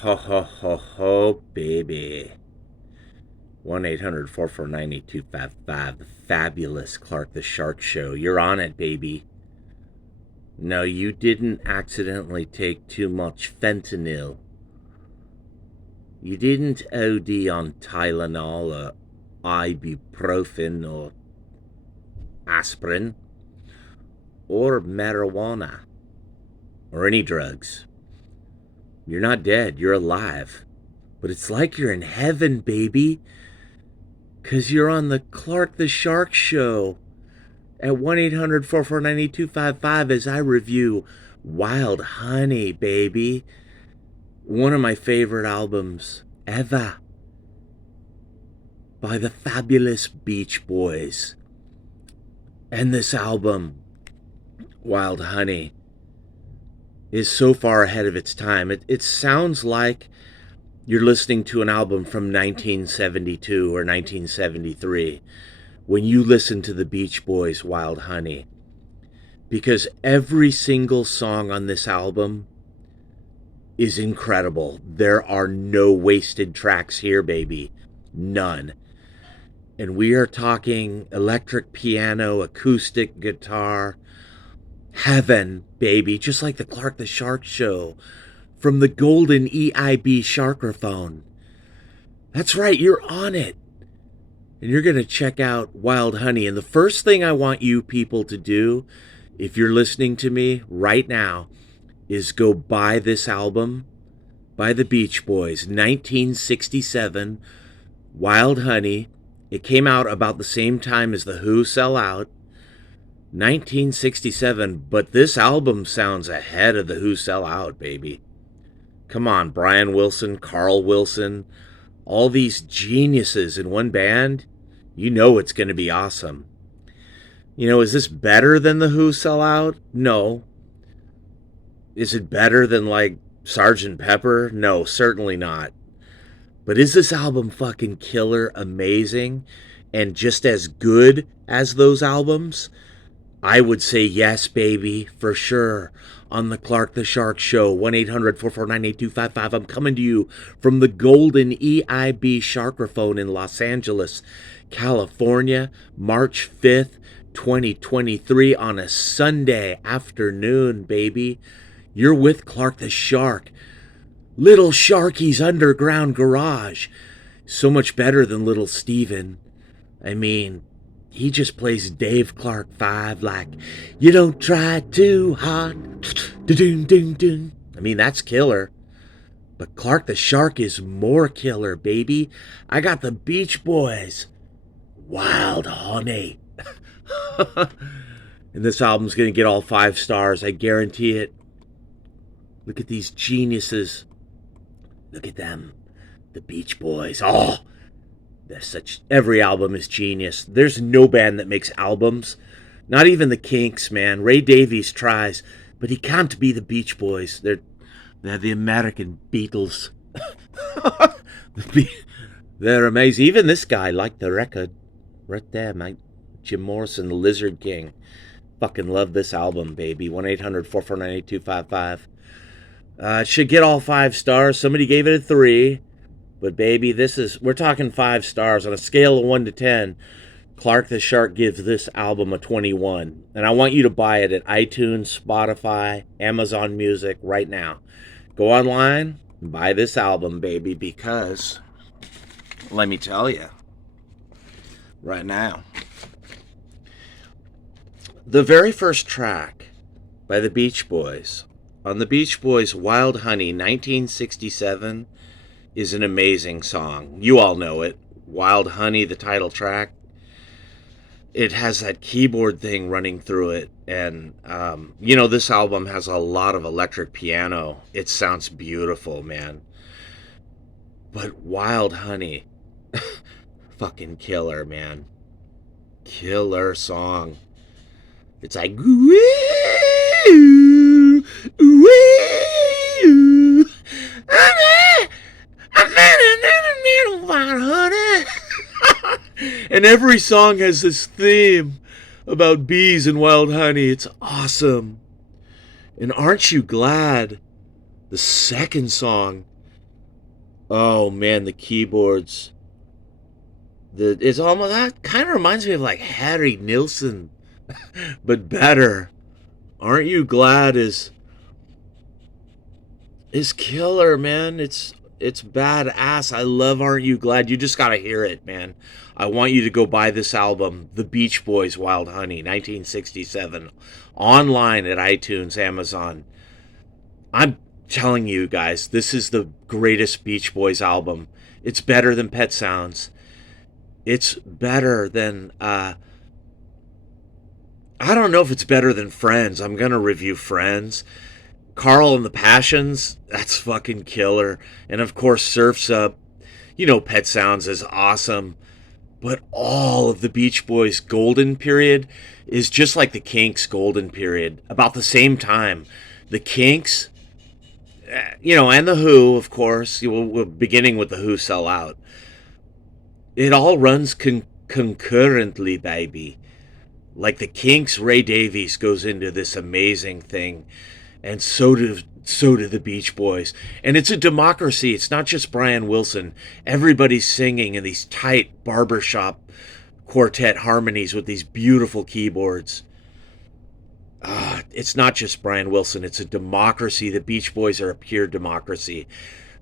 Ho ho ho ho, baby. 1-800-449-8255. The fabulous Clark the Shark Show. You're on it, baby. No, you didn't accidentally take too much fentanyl. You didn't OD on Tylenol or ibuprofen or aspirin or marijuana or any drugs. You're not dead. You're alive. But it's like you're in heaven, baby. 'Cause you're on the Clark the Shark Show at 1-800-449-8255 as I review Wild Honey, baby. One of my favorite albums ever by the fabulous Beach Boys. And this album, Wild Honey, is so far ahead of its time. It sounds like you're listening to an album from 1972 or 1973 when you listen to the Beach Boys' Wild Honey. Because every single song on this album is incredible. There are no wasted tracks here, baby. None. And we are talking electric piano, acoustic guitar, heaven, baby, just like the Clark the Shark Show from the golden EIB Sharkraphone. That's right, you're on it. And you're going to check out Wild Honey. And the first thing I want you people to do, if you're listening to me right now, is go buy this album by the Beach Boys, 1967, Wild Honey. It came out about the same time as The Who Sell Out, 1967, but this album sounds ahead of The Who Sell Out, baby. Come on, Brian Wilson, Carl Wilson, all these geniuses in one band. You know it's going to be awesome. You know, is this better than The Who Sell Out? No. Is it better than, like, Sgt. Pepper? No, certainly not. But is this album fucking killer, amazing, and just as good as those albums? I would say yes, baby, for sure. On the Clark the Shark Show, 1-800-449-8255. I'm coming to you from the golden EIB Sharkraphone in Los Angeles, California, March 5th, 2023, on a Sunday afternoon, baby. You're with Clark the Shark. Little Sharky's Underground Garage. So much better than Little Steven. I mean, he just plays Dave Clark 5 like, you don't try too hard. I mean, that's killer. But Clark the Shark is more killer, baby. I got the Beach Boys. Wild Honey. And this album's going to get all 5 stars. I guarantee it. Look at these geniuses. Look at them. The Beach Boys. Oh, they're such... Every album is genius. There's no band that makes albums. Not even the Kinks, man. Ray Davies tries, but he can't be the Beach Boys. They're the American Beatles. They're amazing. Even this guy liked the record. Right there, mate. Jim Morrison, the Lizard King. Fucking love this album, baby. 1-800-449-8255. It should get all 5 stars. Somebody gave it a 3. But baby, we're talking 5 stars. On a scale of 1 to 10, Clark the Shark gives this album a 21. And I want you to buy it at iTunes, Spotify, Amazon Music right now. Go online and buy this album, baby, because let me tell you, right now, the very first track by the Beach Boys, on the Beach Boys' Wild Honey, 1967, is an amazing song. You all know it. Wild Honey, the title track. It has that keyboard thing running through it. And, this album has a lot of electric piano. It sounds beautiful, man. But Wild Honey, fucking killer, man. Killer song. It's like, woo, woo, honey. And every song has this theme about bees and wild honey. It's awesome. And aren't you glad the second song Oh man, the keyboards. It's almost that kind of reminds me of like Harry Nilsson, but better. Aren't You Glad is killer, man. It's badass. I love Aren't You Glad. You just gotta hear it, man. I want you to go buy this album, The Beach Boys Wild Honey, 1967, online at iTunes, Amazon. I'm telling you guys, this is the greatest Beach Boys album. It's better than Pet Sounds. It's better than I don't know if it's better than Friends. I'm gonna review Friends. Carl and the Passions, that's fucking killer. And of course, Surf's Up. You know, Pet Sounds is awesome. But all of the Beach Boys' golden period is just like the Kinks' golden period. About the same time. The Kinks, and the Who, of course, we're beginning with the Who Sell Out. It all runs concurrently, baby. Like the Kinks, Ray Davies goes into this amazing thing, and so do the Beach Boys. And it's a democracy. It's not just Brian Wilson. Everybody's singing in these tight barbershop quartet harmonies with these beautiful keyboards. It's not just Brian Wilson. It's a democracy. The Beach Boys are a pure democracy.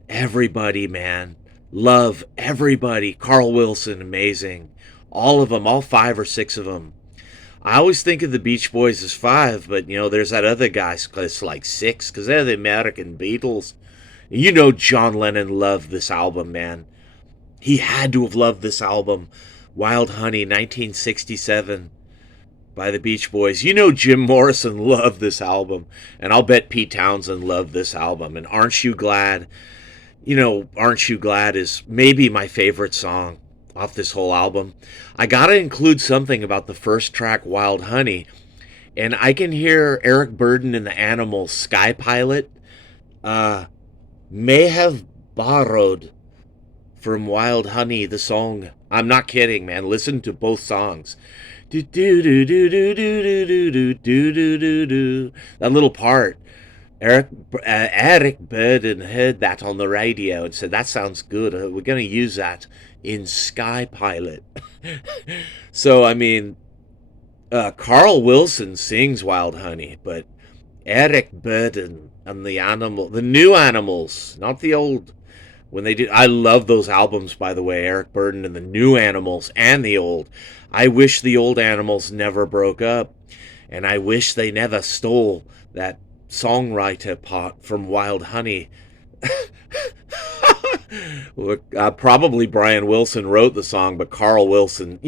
Everybody, man. Love everybody. Carl Wilson, amazing. All of them, all five or six of them. I always think of the Beach Boys as five, but there's that other guy that's like six, because they're the American Beatles. John Lennon loved this album, man. He had to have loved this album. Wild Honey, 1967, by the Beach Boys. Jim Morrison loved this album, and I'll bet Pete Townsend loved this album. And Aren't You Glad? Aren't You Glad is maybe my favorite song off this whole album. I gotta include something about the first track, Wild Honey, and I can hear Eric Burdon and the Animals' Sky Pilot may have borrowed from Wild Honey, the song. I'm not kidding, man. Listen to both songs. Do do do do do do do do do do do do. That little part. Eric Burdon heard that on the radio and said, "That sounds good. We're going to use that in Sky Pilot." So, I mean, Carl Wilson sings Wild Honey, but Eric Burdon and the new Animals, not the old. When they did, I love those albums, by the way. Eric Burdon and the new Animals and the old. I wish the old Animals never broke up, and I wish they never stole that songwriter part from Wild Honey. Probably Brian Wilson wrote the song, but Carl Wilson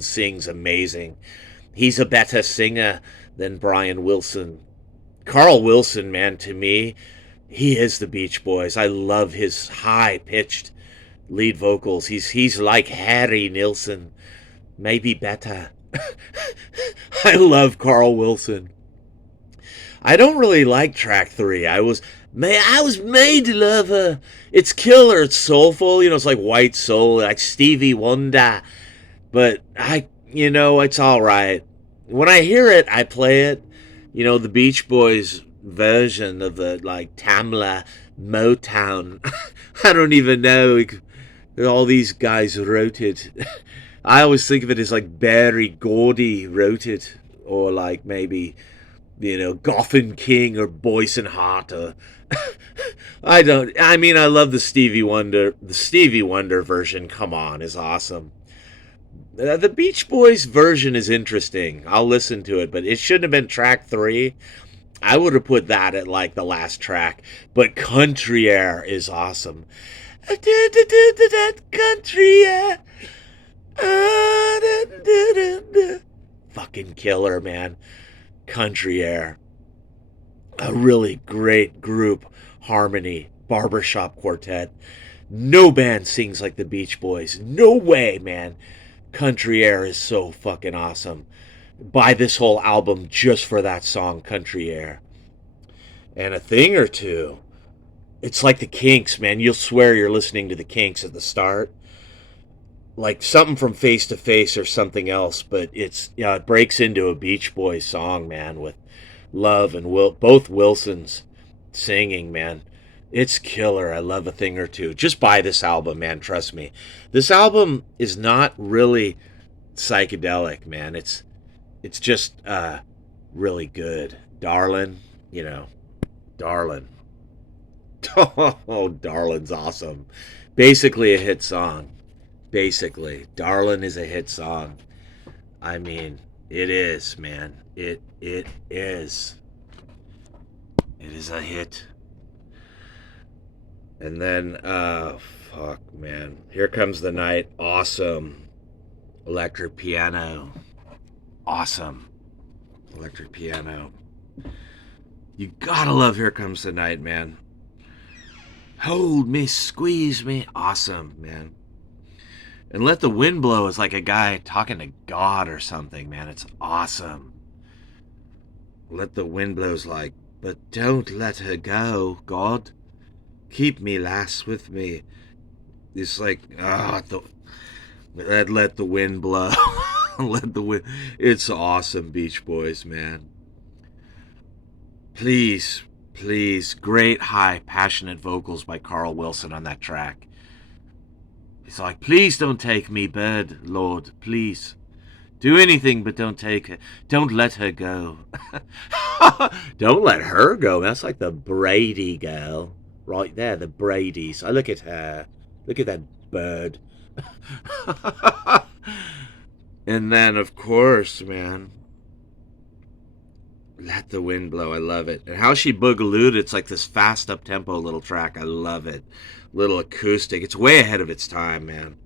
sings amazing. He's a better singer than Brian Wilson. Carl Wilson, man, to me, he is the Beach Boys. I love his high-pitched lead vocals. He's like Harry Nilsson, maybe better. I love Carl Wilson. I don't really like track 3. I was made to love her. It's killer. It's soulful. It's like white soul, like Stevie Wonder. But it's all right. When I hear it, I play it. The Beach Boys version of the like Tamla Motown. I don't even know. All these guys wrote it. I always think of it as like Berry Gordy wrote it, or like maybe Goffin King or Boyce and Hart. I love the Stevie Wonder. The Stevie Wonder version, come on, is awesome. The Beach Boys version is interesting. I'll listen to it, but it shouldn't have been track 3. I would have put that at like the last track. But Country Air is awesome. Country Air. Fucking killer, man. Country Air. A really great group harmony, barbershop quartet. No band sings like the Beach Boys. No way, man. Country Air is so fucking awesome. Buy this whole album just for that song, Country Air. And a thing or two. It's like the Kinks, man. You'll swear you're listening to the Kinks at the start. Like something from Face to Face or something else, but it breaks into a Beach Boys song, man, with Love and both Wilsons singing, man. It's killer. I love a thing or two. Just buy this album, man. Trust me. This album is not really psychedelic, man. It's just really good. Darlin', you know, Darlin'. Oh, Darlin's awesome. Basically a hit song. Basically, Darlin' is a hit song. I mean, it is, man. It is. It is a hit. And then, fuck, man. Here Comes the Night. Awesome. Electric piano. Awesome. Electric piano. You gotta love Here Comes the Night, man. Hold me, squeeze me. Awesome, man. And Let the Wind Blow is like a guy talking to God or something, man. It's awesome. Let the Wind Blow's like, but don't let her go, God. Keep me, lass, with me. It's like, let the wind blow. Let the wind. It's awesome, Beach Boys, man. Please, please. Great, high, passionate vocals by Carl Wilson on that track. He's like, please don't take me, bird, Lord, please. Do anything, but don't take her. Don't let her go. Don't let her go. That's like the Brady girl. Right there, the Bradys. I look at her. Look at that bird. And then, of course, man, Let the Wind Blow. I love it. And How She Boogalooed, it's like this fast up-tempo little track. I love it. Little acoustic. It's way ahead of its time, man.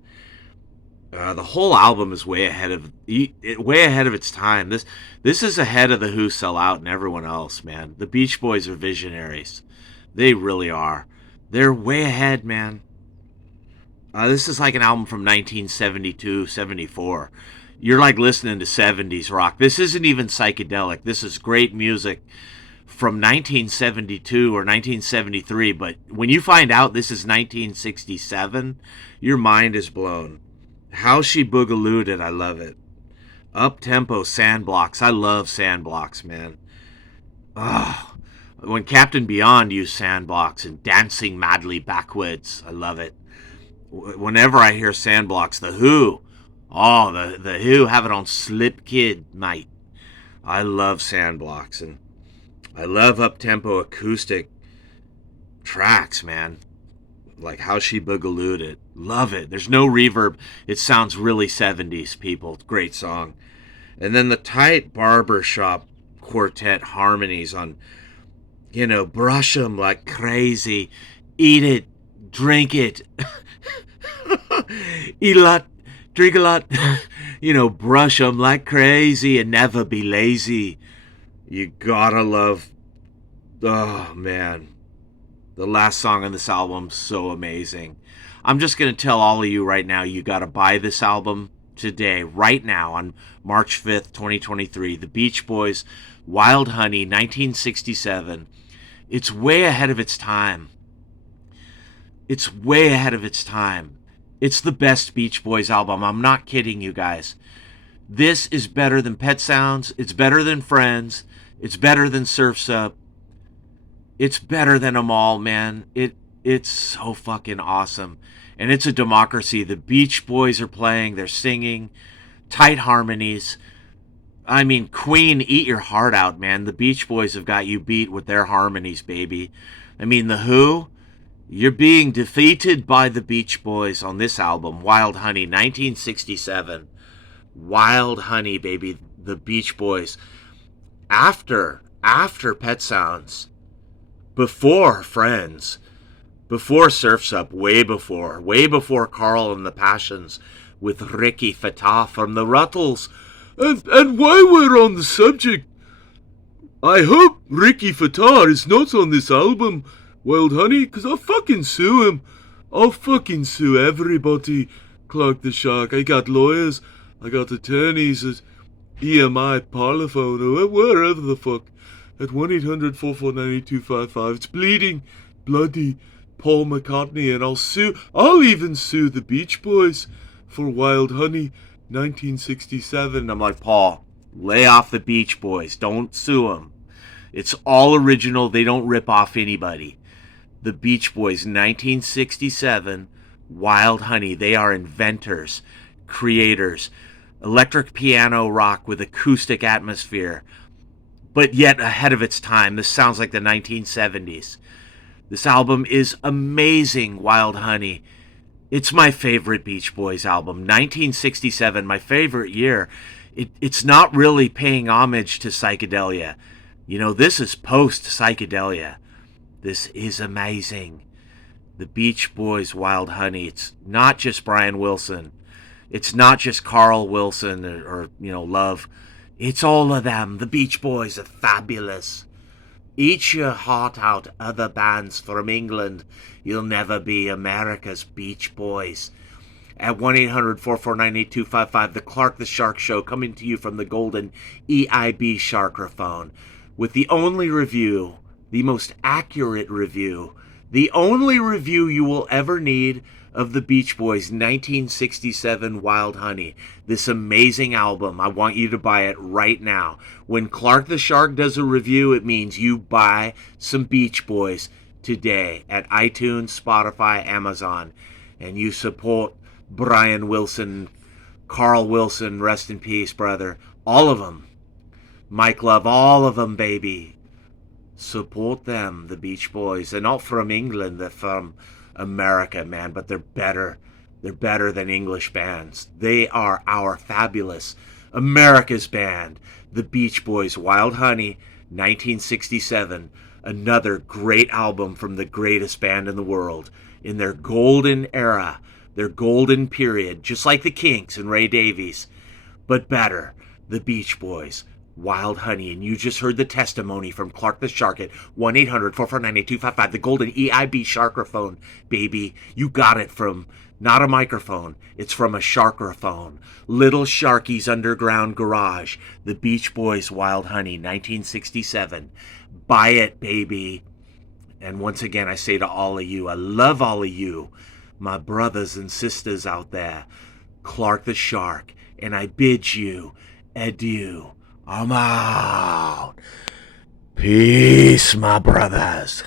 The whole album is way ahead of its time. This is ahead of the Who, Sell Out, and everyone else, man. The Beach Boys are visionaries. They really are. They're way ahead, man. This is like an album from 1972, 74. You're like listening to 70s rock. This isn't even psychedelic. This is great music from 1972 or 1973. But when you find out this is 1967, your mind is blown. How She Boogalooed It, I love it. Up-tempo Sandblocks. I love Sandblocks, man. Oh, when Captain Beyond used Sandblocks and Dancing Madly Backwards, I love it. Whenever I hear Sandblocks, The Who, the Who have it on Slip Kid, mate. I love Sandblocks, and I love up-tempo acoustic tracks, man. Like How She Boogalooed It. Love it. There's no reverb. It sounds really 70s, people. Great song. And then the tight barbershop quartet harmonies on, brush 'em like crazy, eat it, drink it, eat a lot, drink a lot, brush 'em like crazy and never be lazy. You gotta love, oh man. The last song on this album, so amazing. I'm just going to tell all of you right now, you got to buy this album today, right now, on March 5th, 2023. The Beach Boys, Wild Honey, 1967. It's way ahead of its time. It's way ahead of its time. It's the best Beach Boys album. I'm not kidding you guys. This is better than Pet Sounds. It's better than Friends. It's better than Surf's Up. It's better than them all, man. It's so fucking awesome. And it's a democracy. The Beach Boys are playing. They're singing. Tight harmonies. I mean, Queen, eat your heart out, man. The Beach Boys have got you beat with their harmonies, baby. I mean, The Who, you're being defeated by the Beach Boys on this album, Wild Honey, 1967. Wild Honey, baby. The Beach Boys. After Pet Sounds, before Friends, before Surf's Up, way before Carl and the Passions with Ricky Fatah from the Ruttles. And while we're on the subject, I hope Ricky Fatah is not on this album, Wild Honey, because I'll fucking sue him. I'll fucking sue everybody, Clark the Shark. I got lawyers, I got attorneys at EMI, Parlophone, or wherever the fuck. At 1-800-449-8255. It's bleeding, bloody Paul McCartney, and I'll even sue the Beach Boys for Wild Honey, 1967. I'm like, Paul, lay off the Beach Boys. Don't sue them. It's all original. They don't rip off anybody. The Beach Boys, 1967, Wild Honey. They are inventors, creators, electric piano rock with acoustic atmosphere, but yet ahead of its time. This sounds like the 1970s. This album is amazing, Wild Honey. It's my favorite Beach Boys album. 1967, my favorite year. It's not really paying homage to psychedelia. You know, this is post psychedelia. This is amazing. The Beach Boys, Wild Honey. It's not just Brian Wilson. It's not just Carl Wilson or Love. It's all of them. The Beach Boys are fabulous. Eat your heart out, other bands from England. You'll never be America's Beach Boys. At 1-800-449-8255, the Clark the Shark Show, coming to you from the golden EIB Sharkraphone, with the only review, the most accurate review, the only review you will ever need of the Beach Boys' 1967 Wild Honey. This amazing album. I want you to buy it right now. When Clark the Shark does a review, it means you buy some Beach Boys today at iTunes, Spotify, Amazon, and you support Brian Wilson, Carl Wilson, rest in peace, brother. All of them. Mike Love, all of them, baby. Support them, the Beach Boys. They're not from England, they're from America, man, but they're better. They're better than English bands. They are our fabulous America's band, the Beach Boys. Wild Honey, 1967. Another great album from the greatest band in the world. In their golden era, their golden period, just like the Kinks and Ray Davies, but better, the Beach Boys. Wild Honey, and you just heard the testimony from Clark the Shark at 1-800-449-8255, the golden EIB Sharkraphone, baby. You got it from not a microphone, it's from a Sharkraphone. Little Sharky's Underground Garage, the Beach Boys, Wild Honey, 1967. Buy it, baby. And once again, I say to all of you, I love all of you, my brothers and sisters out there, Clark the Shark, and I bid you adieu. I'm out. Peace, my brothers.